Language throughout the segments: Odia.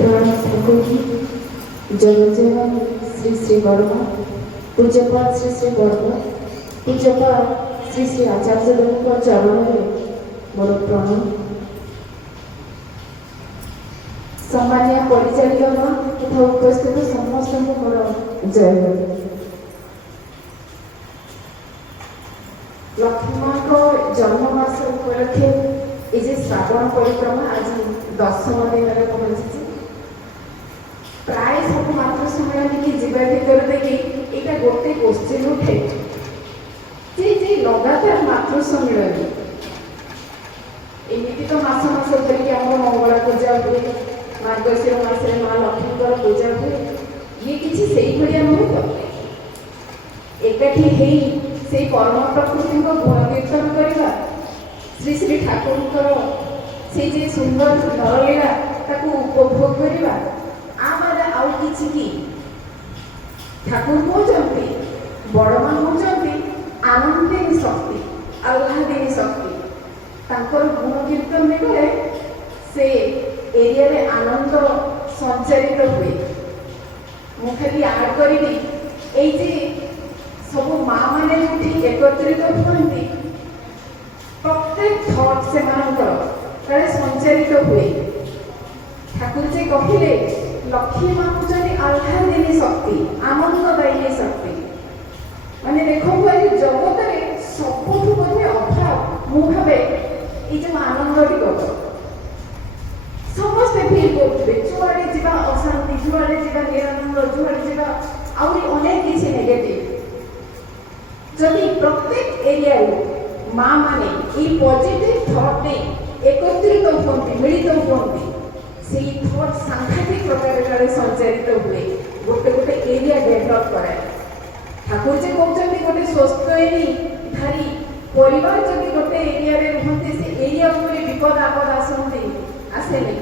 प्रणाम ठाकुर जी। जय जय श्री श्री वर्मा पूज्यपाल श्री श्री वर्मा पूज्यपाल श्री श्री आचार्य देव चरण में मोर प्रणाम। सामान्य परिचारिका तथा उपस्थित समस्त मोर जय हो। लक्ष्मी माँ को जन्ममास उपलक्षे ये श्रावण परिक्रमा आज 10 दिन में पहुंची। प्राय सब मातृ सम्मेलन की जीवा भर देखिए यहाँ गोटे क्वेश्चन उठे जे लगातार मातृ सम्मेलन एमती तो मास मास धरिक आम मंगला पूजा हुए, मार्गशीर मास माँ लक्ष्मी पूजा हुए, ये किसी से भाया नुह तो एकाठी से परम प्रकृति को गुण कीर्तन करवा, श्री श्री ठाकुर से जे सुंदर नरलीला ताकू उपभोग करवा आउ किछि की ठाकुर होचंती बड़मा होचंती आनंदिनी शक्ति आह्लादिनी शक्ति तांकर गुण कीर्तन बेले से एरिया रे आनंद संचारित हुए। मु खाली आड करी एई जे सब माँ माने जो एकत्रित हुए प्रत्येक थॉट से मानकर संचारित हुए। ठाकुर जी कहले लक्ष्मी माँ हूँ आह्लादिनी शक्ति आनंददायिनी शक्ति माने देखो जगत में सबुठ बोधे अभाव मु भावे ये जो आनंद टिक समस्ते फिल करते जुआड़े जा अशांति जुआड़े जा निरानंद जुआड़े जा आहरी अनेक किसी नेगेटिव जदि प्रत्येक एरिया माँ माने ये पॉजिटिव थॉट ने एकत्रित होती मिलित होती से थॉट सांघातिक प्रकार संचारित हुए गोटे गोटे एरिया डेभलप कराए। ठाकुर जी कहते गोटे स्वस्थ धारी परिवार जब गोटे एरिया रुहते से एरिया विपद आपद आसेनि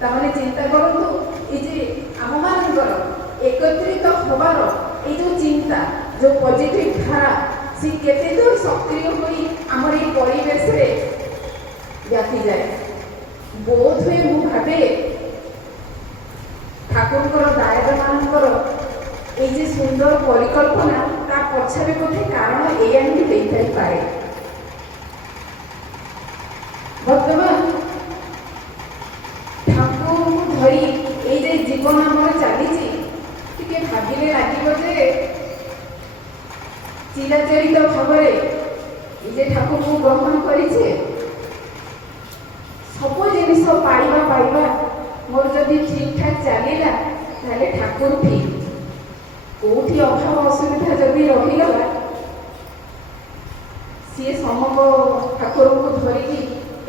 ताने चिंता करूँ ये आम मानकर एकत्रित हबार ये जो चिंता जो पॉजिटिव धारा सी केते दूर सक्रिय होई आमर ये परिवेश रे व्यापी जाए। बोध हुए मु भावे ठाकुर दायक मानकर ये सुंदर परिकल्पना ता पछरे बोधे कारण एया ही होई पारे। वर्तमान ठाकुर को धरी ये जीवन आमर चली भाविले लगे चिराचरित भाव ये ठाकुर को ग्रहण करें सब जिन पाइबा मोर जदि ठीक ठाक चलला ताले ठाकुर ठीक कौटी अभाव असुविधा जदि रहीगला सी समग ठाकुर को धरिकी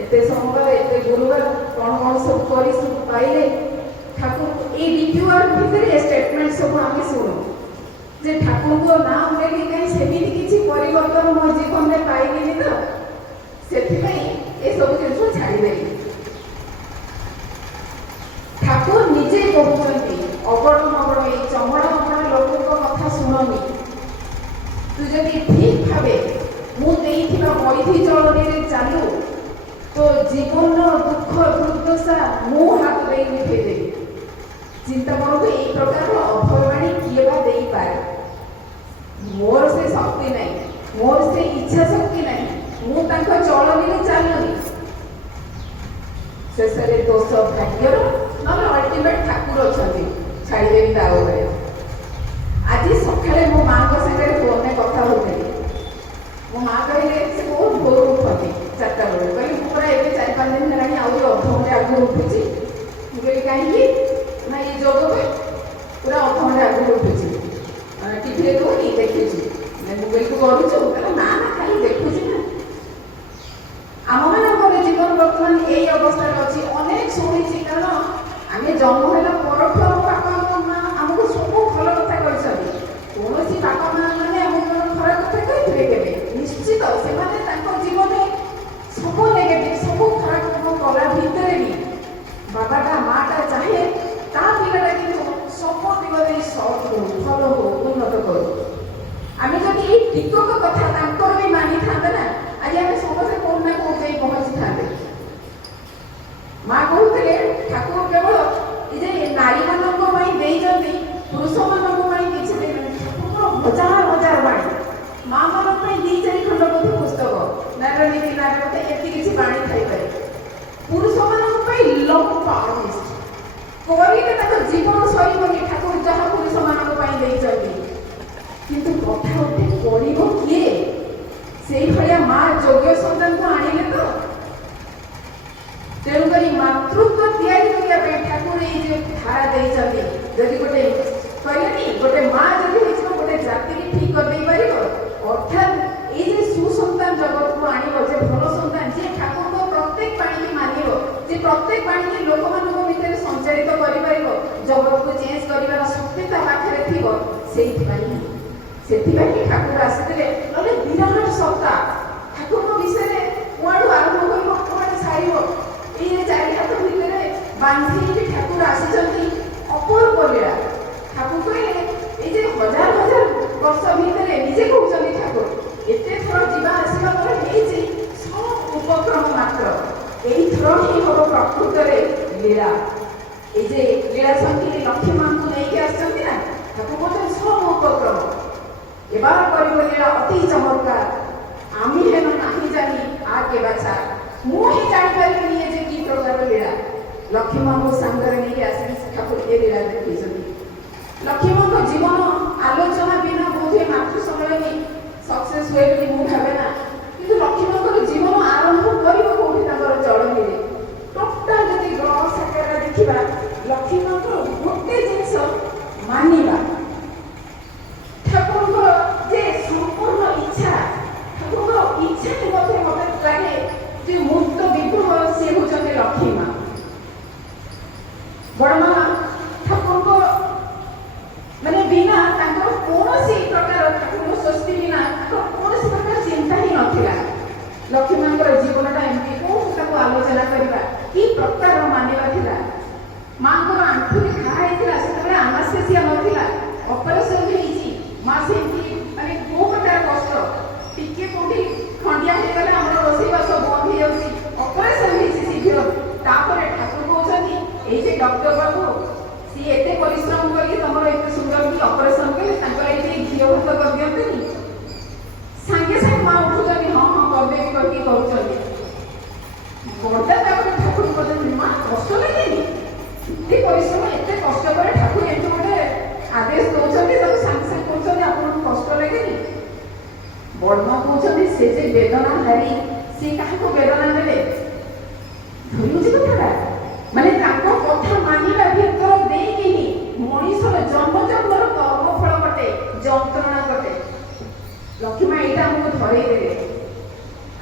एते सोमवार एते गुरुवार कौन कौन सब कर सब पाइले ठाकुर ये डिप्यूआर भितर स्टेटमेंट सब आम शुणु जे ठाकुर को ना उठेगी कहीं सेमिति किसी परिवर्तन मो जीवन में पाइलिनी तो से सब जिन छाड़देली। ठाकुर निजे कहते अगड़ मगड़ ये चमड़ा मगड़ लोकों कथा शुणनी तू जदि ठीक भावे मुझे मैथी चलनी चालू तो जीवन दुख दुर्दशा मु हाथ दे मिठेदेवी। चिंता करूँ ये प्रकार अभयवाणी किए बा दे पारे मोर से शक्ति नहीं मोर से इच्छा शक्ति नहीं मु चलनी चालनी शेष दोष भाग्यर ना अल्टीमेट ठाकुर अच्छा छाड़देवी दावे। आज सकाଳେ मो माँ सागर फोन में कथा होती मो माँ कहले से बहुत भोर उठती 4टा बेले कहली पूरा ए 4-5 दिन है आज अधघंटे आगे उठुची मुझे कहीं ना ये जोग पूरा अधघंटे आगे उठुची टीवी देखी देखी मोबाइल को करूँ ना ना खाली देखुची ना आम मान जीवन बर्तमान यही अवस्था अच्छी अनेक शुणी कारण आम जन्म है परठू आम बापा माँ आमको सब भल कथा कहते कौन बापा माँ मैंने आम खराब कथा कही के निश्चित से जीवन सब नेगेटिव सब खराब कला भितर भी बाबाटा माँटा चाहे ता पिलाटा कि सब दिगरे सट हो भल हो उन्नत करू आम जब ये टिकक कथा भी मानी था ना आज आम समस्त कौन ना कौन जाई पहुँची था। माँ कहते ठाकुर केवल ଏ ଯେ ନାରୀମାନଙ୍କ ପାଇଁ ଦେଇଛନ୍ତି, ପୁରୁଷମାନଙ୍କ ପାଇଁ କିଛି ଦେଇଛନ୍ତି। ହଜାର ହଜାର ବାଣୀ ମାଆମାନଙ୍କ ପାଇଁ 2-4 ଖଣ୍ଡ ବୋଧେ ପୁସ୍ତକ, ନାରୀର ନୀତି ନାରୀ କଥା ଏମିତି କିଛି ବାଣୀ ଥାଇପାରେ। ପୁରୁଷମାନଙ୍କ ପାଇଁ ଲଙ୍ଗ୍ ପାୱାର ଲିଷ୍ଟ କରିଲେ ତାଙ୍କ ଜୀବନ ସରିବନି ଠାକୁର ଯାହା ପୁରୁଷମାନଙ୍କ ପାଇଁ ଦେଇଛନ୍ତି। କିନ୍ତୁ କଥା ଉଠେ କରିବ କିଏ? ସେଇଭଳିଆ ମା ଯୋଗ୍ୟ ସନ୍ତାନକୁ ଆଣିଲେ ତ। ତେଣୁକରି ମାତୃତ୍ୱ ତିଆରି କରିବା ପାଇଁ ଠାକୁର ଏଇ ଯେ ଧାରା ଦେଇଛନ୍ତି। ଯଦି ଗୋଟେ କହିଲେନି ଗୋଟେ ମା ଯଦି ହେଇଯିବ ଗୋଟେ ଜାତିକି ଠିକ କରିଦେଇ ପାରିବ। ଅର୍ଥାତ୍ ଏଇ ଯେ ସୁସନ୍ତାନ ଜଗତକୁ ଆଣିବ, ଯେ ଭଲ ସନ୍ତାନ, ଯିଏ ଠାକୁରଙ୍କ ପ୍ରତ୍ୟେକ ବାଣୀକି ମାନିବ, ଯେ ପ୍ରତ୍ୟେକ ବାଣୀକି ଲୋକମାନଙ୍କ ଭିତରେ ସଞ୍ଚାରିତ କରିପାରିବ, ଜଗତକୁ ଚେଞ୍ଜ କରିବାର ଶକ୍ତି ତା ପାଖରେ ଥିବ। ସେଥିପାଇଁ ଠାକୁର ଆସିଥିଲେ। ନହେଲେ ବିରାଟ ସତ୍ତା ଠାକୁରଙ୍କ ବିଷୟରେ କୁଆଡୁ ଆରମ୍ଭ କରିବ କୁଆଡେ ସାରିବ। ଏଇ 4 ହାତ ଭିତରେ ବାନ୍ଧିକି ଠାକୁର ଆସିଛନ୍ତି। ଅପୂର୍ବ ଲୀଳା। ଠାକୁର କହିଲେ ଏଇ ଯେ ହଜାର ହଜାର ବର୍ଷ ଭିତରେ ନିଜେ କହୁଛନ୍ତି ଠାକୁର ଏତେ ଥର ଯିବା ଆସିବା ପରେ ହେଇଛି ସବୁ ଉପକ୍ରମ ମାତ୍ର। ଏଇଥର ହିଁ ହବ ପ୍ରକୃତରେ ଲୀଳା। এই যে লীলা সংখ্যে লক্ষ্মী মাଙ୍କୁ ନେଇକି ଆସିଛନ୍ତି ନା, ତାକୁ କହୁଛନ୍ତି ସବୁ ଉପକ୍ରମ। এবার କରିବ ଲୀଳା ଅତି ଚମତ୍କାର। আমি হেন ନାହିଁ জানি আর কে বাছা, ମୁଁ ହିଁ ଜାଣିପାରିବିନି ଏ ଯେ କି ପ୍ରକାର ଲୀଳା। ଲକ୍ଷ୍ମୀ ମାଙ୍କୁ ସାଙ୍ଗରେ ନେଇକି ଆସିକି ଠାକୁର ଏ ଲୀଳା ଦେଖେଇଛନ୍ତି। ଲକ୍ଷ୍ମୀ ମାଙ୍କ ଜୀବନ ଆଲୋଚନା ବିନା ବୋଧହୁଏ ମାତୃ ସମ୍ମିଳନୀ ସକ୍ସେସ୍ ହୁଏ ବୋଲି ମୁଁ ଭାବେ ନା। କିନ୍ତୁ ଲକ୍ଷ୍ମୀ ମାଙ୍କର ଜୀବନ ଆରମ୍ଭ କରିବ କୋଉଠି? ତାଙ୍କର ଚଳନୀରେ। ଟୋଟାଲ ଯଦି ଗ୍ରହ ସାକାରରେ ଦେଖିବା, ଲକ୍ଷ୍ମୀ ମାଙ୍କର ଗୋଟେ ଜିନିଷ ମାନିବା। ଠାକୁରଙ୍କର ଯେ ସମ୍ପୂର୍ଣ୍ଣ ଇଚ୍ଛା, ଠାକୁରଙ୍କର ଇଚ୍ଛା ହିଁ ମତେ ଲାଗେ ଯେ ମୁକ୍ତ ବିଗ୍ରହ ସିଏ ହେଉଛନ୍ତି ଲକ୍ଷ୍ମୀ ମା। ବଡ଼ ମା ଠାକୁରଙ୍କ ମାନେ ବିନା ତାଙ୍କର କୌଣସି ପ୍ରକାର, ଠାକୁରଙ୍କ ସ୍ୱସ୍ତି ବିନା ତାଙ୍କର କୌଣସି ପ୍ରକାର ଚିନ୍ତା ହିଁ ନଥିଲା। ଲକ୍ଷ୍ମୀ ମାଙ୍କର ଜୀବନଟା ଏମିତି କୋଉଠୁ ତାକୁ ଆଲୋଚନା କରିବା, କି ପ୍ରକାର ମାନିବା ଥିଲା। ମାଙ୍କର ଆଣ୍ଠୁରେ ଘା ହେଇଥିଲା, ସେତେବେଳେ ଆନାସ୍ଥେସିଆ ନଥିଲା, ଅପରେସନ ହେଇଛି। ମା ସେମିତି ମାନେ କୋଉ ପ୍ରକାର କଷ୍ଟ, ଟିକେ କୋଉଠି ଖଣ୍ଡିଆ ହେଇଗଲେ ଆମର ରୋଷେଇବାସ ବନ୍ଦ ହେଇଯାଉଛି, ଅପରେସନ ହେଇଛି ଶୀଘ୍ର। ତାପରେ ଠାକୁର କହୁଛନ୍ତି ଏଇ ଯେ ଡକ୍ଟର ବାବୁ ସିଏ ଏତେ ପରିଶ୍ରମ କରିକି ତମର ଏତେ ସୁନ୍ଦର କି ଅପରେସନ କଲେ, ତାଙ୍କର ଏଇ ଯେ ଘିଅ ଭାତ କରିଦିଅନ୍ତେନି। ସାଙ୍ଗେ ସାଙ୍ଗେ ମା ଉଠୁଛନ୍ତି, ହଁ ହଁ କରିଦେବି କହିକି କରୁଛନ୍ତି। ବର୍ଦ୍ଦା ତାପରେ ଠାକୁର କହୁଛନ୍ତି ମା କଷ୍ଟ ଲାଗେନି? ଏତେ ପରିଶ୍ରମ ଏତେ କଷ୍ଟ ପରେ ଠାକୁର ଏମିତି ଗୋଟେ ଆଦେଶ ଦଉଛନ୍ତି, ତାକୁ ସାଙ୍ଗେ ସାଙ୍ଗେ କହୁଛନ୍ତି ଆପଣଙ୍କୁ କଷ୍ଟ ଲାଗେନି? ବଡ଼ମା କହୁଛନ୍ତି ସେ ଯେ ବେଦନା ହାରି ସିଏ କାହାକୁ ବେଦନା ଦେଲେ? ଧରୁଛି କଥାଟା, ମାନେ ତାଙ୍କ କଥା ମାନିବା ଭିତର ଦେଇକି ହିଁ ମଣିଷର ଜନ୍ମ ଜନ୍ମର କର୍ମଫଳ ଘଟେ, ଯନ୍ତ୍ରଣା ଘଟେ। ଲକ୍ଷ୍ମୀ ମା ଏଇଟା ଆମକୁ ଧରେଇ ଦେଲେ।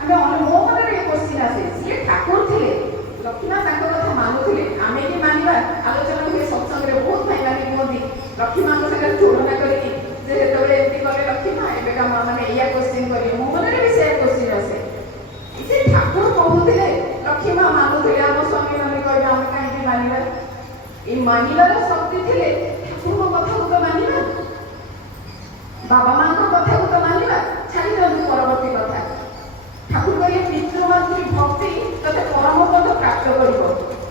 ଆମେ ମୋ ମନରେ ଏ କୋଶ୍ଚିନ୍ ଆସେ, ସିଏ ଠାକୁର ଥିଲେ, ଲକ୍ଷ୍ମୀ ମା ତାଙ୍କ କଥା ମାନୁଥିଲେ, ଆମେ ବି ମାନିବା। ଆଲୋଚନା ହୁଏ ସତ୍ସଙ୍ଗରେ, ବହୁତ ଭାଇମାନେ କୁହନ୍ତି ଲକ୍ଷ୍ମୀ ମାଙ୍କ ସାଙ୍ଗରେ ତୁଳନା କରିକି ଯେ ଯେତେବେଳେ ଏମିତି କଲେ ଲକ୍ଷ୍ମୀ ମା, ଏବେକା ମା ମାନେ ଏଇଆ କୋଶ୍ଚିନ୍ କରିବେ। ମୋ ମନରେ ବି ସେୟା କୋଶ୍ଚିନ୍ ଆସେ। ଯେ ଠାକୁର କହୁଥିଲେ ଲକ୍ଷ୍ମୀ ମା ମାନୁଥିଲେ, ଆମ ସ୍ୱାମୀ ମାନେ କହିବେ ଆମେ କାହିଁକି ମାନିବା? এই ମାନିବାର ଶକ୍ତି ଥିଲେ ଠାକୁରଙ୍କ କଥାକୁ ତ ମାନିବା, ବାବା ମାଙ୍କ କଥାକୁ ତ ମାନିବା। ଛାଡ଼ି ଦିଅନ୍ତୁ ପରବର୍ତ୍ତୀ କଥା। ଠାକୁର କହିଲେ ପିତୃମାତୃ ଭକ୍ତି ତତେ ପରମ ପଦ ପ୍ରାପ୍ତ କରିବ।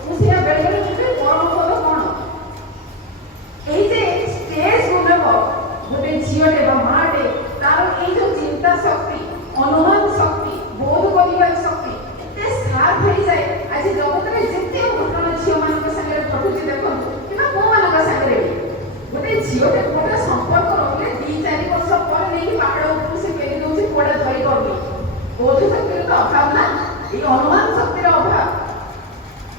ମୁଁ ସେଇଆ ବେଳେବେଳେ କହିବି ପରମ ପଦ କ'ଣ? ଏଇ ଯେ ଷ୍ଟେଜକୁ ନେବ ଗୋଟେ ଝିଅଟେ ବା ମାଟେ, ତାର ଏଇ ଯୋଉ ଚିନ୍ତା ଶକ୍ତି, ଅନୁମାନ ଶକ୍ତି, ବୋଧ କରିବାର ଶକ୍ତି ଏତେ ସାର୍ପ ହେଇଯାଏ। ଆଜି ଜଗତରେ ଯେତେ ଘଟଣା ଝିଅମାନଙ୍କ ସାଙ୍ଗରେ ଘଟୁଛି ଦେଖନ୍ତୁ, କିମ୍ବା ପୁଅମାନଙ୍କ ସାଙ୍ଗରେ ବି, ଗୋଟେ ଝିଅଟେ ଗୋଟେ ସମ୍ପର୍କ ରହିଲେ 2-4 ବର୍ଷ ପରେ ନେଇକି ପାହାଡ଼ ଉପରୁ ସେ ଫେରି ଦେଉଛି, ପୁଅଟା ଧରି ପାରୁନି। ବୋଧ ଶକ୍ତିର ତ ଅଭାବ ନା, ଏଇ ଅନୁମାନ ଶକ୍ତିର ଅଭାବ।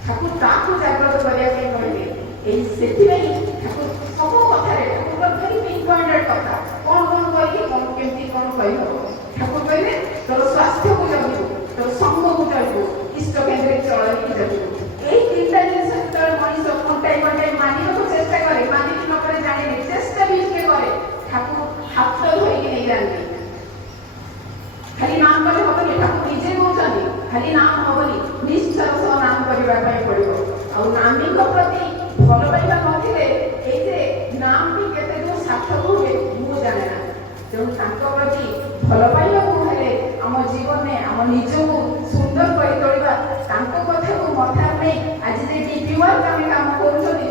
ଠାକୁର ତାକୁ ଜାଗ୍ରତ କରିବା ପାଇଁ କହିଲେ। ଏଇ ସେଥିପାଇଁ ଠାକୁର ସବୁ କଥାରେ ଠାକୁରଙ୍କ ଭେରି ପିନ୍ ପଏଣ୍ଟେଡ୍ କଥା, କ'ଣ କ'ଣ କହିକି କ'ଣ କେମିତି କ'ଣ କହିହବ। ଠାକୁର କହିଲେ ତୋର ସ୍ୱାସ୍ଥ୍ୟକୁ ଜଗିବୁ, ତୋର ସଙ୍ଗକୁ ଜଗିବୁ, ଇଷ୍ଟ କେନ୍ଦ୍ରିକ ଚଳନୀକୁ ଜଗିବୁ। ଏଇ 3ଟା ଜିନିଷ ଯେତେବେଳେ ମଣିଷ କଣ୍ଟାଇ କଣ୍ଟାଇ ମାନିବାକୁ ଚେଷ୍ଟା କରେ, ମାନିକି ନ କରେ ଜାଣିନି, ଚେଷ୍ଟା ବି କିଏ କରେ, ଠାକୁର ହାତ ଧରିକି ନେଇଯାଆନ୍ତି। ଖାଲି ନାମ କଲେ ହବନି, ଠାକୁର ନିଜେ କହୁଛନ୍ତି ଖାଲି ନାମ ହବନି, ନିଷ୍ଠାର ସହ ନାମ କରିବା ପାଇଁ ପଡ଼ିବ। ଆଉ ନାମୀଙ୍କ ପ୍ରତି ଭଲ ପାଇବା ନଥିଲେ ଏଇ ଯେ ନାମ ବି କେତେ ଦୂର ସାର୍ଥକ ହୁଏ ମୁଁ ଜାଣେ ନା। ତେଣୁ ତାଙ୍କ ପ୍ରତି ଭଲ ପାଇବାକୁ ହେଲେ ଆମ ଜୀବନରେ ଆମ ନିଜକୁ ସୁନ୍ଦର କରି ତୋଳିବା, ତାଙ୍କ କଥାକୁ ମଥାରେ ନେଇ ଆଜି ଯେ ଡିପି ୱାର୍କ ଆମେ କାମ କରୁଛନ୍ତି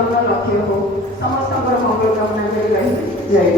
ଜୀବନର ଲକ୍ଷ୍ୟ ହଉ। ସମସ୍ତଙ୍କର ମଙ୍ଗଳ କାମନା କରି ରହିବି। ଜୟ